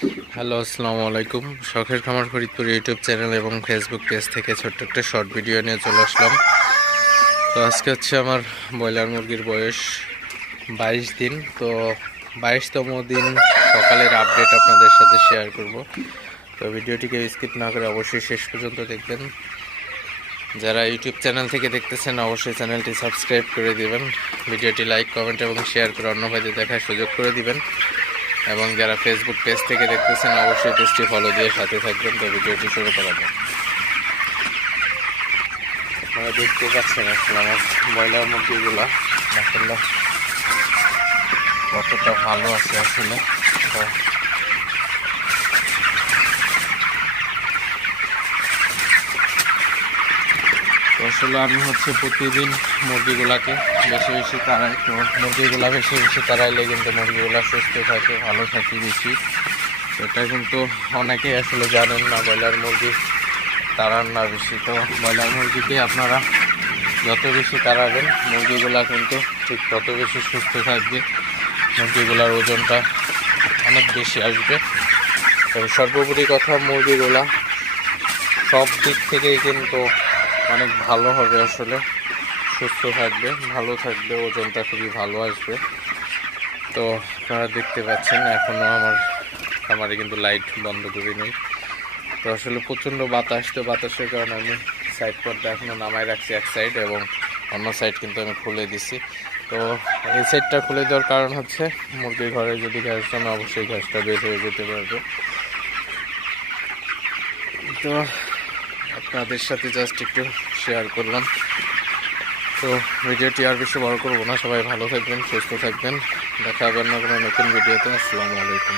Hello, আসসালামু আলাইকুম। শখের খামার ফরিদপুর ইউটিউব চ্যানেল এবং ফেসবুক পেজ থেকে ছোট্ট একটা শর্ট ভিডিও নিয়ে চলে আসলাম। তো আজকে হচ্ছে আমার ব্রয়লার মুরগির বয়স 22 দিন। তো 22তম দিন সকালের আপডেট আপনাদের সাথে শেয়ার করব। তো ভিডিওটিকে স্কিপ না করে অবশ্যই শেষ পর্যন্ত দেখবেন। যারা ইউটিউব চ্যানেল থেকে দেখতেছেন অবশ্যই চ্যানেলটি সাবস্ক্রাইব করে দিবেন, ভিডিওটি লাইক, কমেন্ট এবং শেয়ার করে অন্য ভাইদের দেখার সুযোগ করে দিবেন। এবং যারা ফেসবুক পেজ থেকে দেখতেছেন অবশ্যই পেজটি ফলো দিয়ে সাথে থাকবেন। তো ভিডিওটি শুরু করা যাক। আপনারা দেখতে পাচ্ছেন আসলে আমার ব্রয়লার মুরগিগুলো মাশাআল্লাহ কতটা ভালো আছে আসলে। তো আসলে আমি হচ্ছে প্রতিদিন মুরগিগুলাকে বেশি বেশি তাড়াই। তো মুরগিগুলা বেশি বেশি তাড়াইলে কিন্তু মুরগিগুলা সুস্থ থাকে, ভালো থাকে বেশি। এটা কিন্তু অনেকেই আসলে জানেন না, ব্রয়লার মুরগি তাড়ান না বেশি। তো ব্রয়লার মুরগিকে আপনারা যত বেশি তাড়াবেন মুরগিগুলা কিন্তু ঠিক তত বেশি সুস্থ থাকবে, মুরগিগুলার ওজনটা অনেক বেশি আসবে। তবে সর্বোপরি কথা, মুরগিগুলা সব দিক থেকেই কিন্তু অনেক ভালো হবে আসলে, সুস্থ থাকবে, ভালো থাকবে, ওজনটা খুবই ভালো আসবে। তো আপনারা দেখতে পাচ্ছেন এখনও আমারে কিন্তু লাইট বন্ধ করি নেই। তো আসলে প্রচণ্ড বাতাস, তো বাতাসের কারণে আমি সাইড পর্দা এখনও নামাই রাখছি এক সাইড, এবং অন্য সাইড কিন্তু আমি খুলে দিছি। তো এই সাইডটা খুলে দেওয়ার কারণ হচ্ছে মুরগির ঘরে যদি গ্যাস জমে অবশ্যই গ্যাসটা বের হয়ে যেতে পারবে। তো আপনাদের সাথে জাস্ট একটু শেয়ার করলাম। তো ভিডিওটি আর বেশি বড় করবো না। সবাই ভালো থাকবেন, সুস্থ থাকবেন। দেখা হবে না কোনো নতুন ভিডিওতে। আসসালামু আলাইকুম।